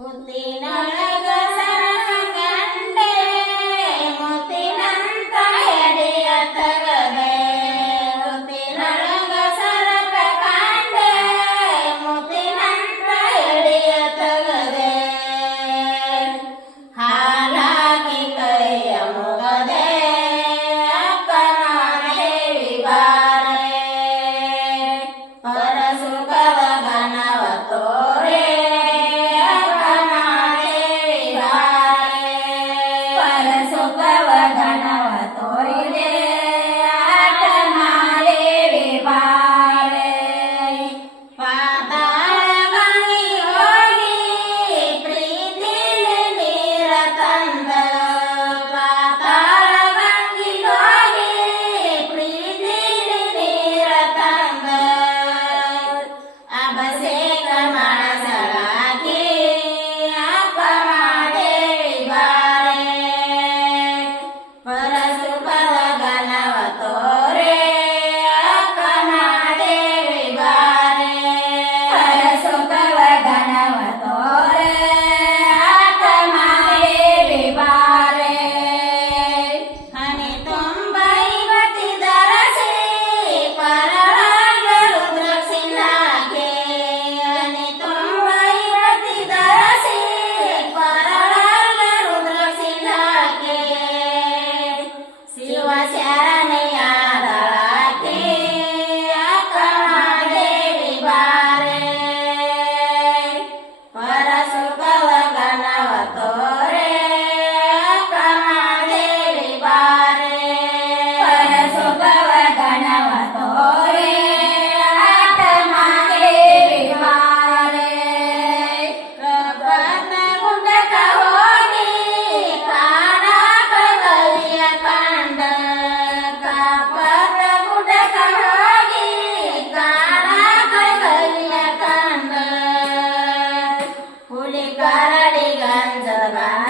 ಮುತ್ತಿನ Bye-bye.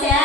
sea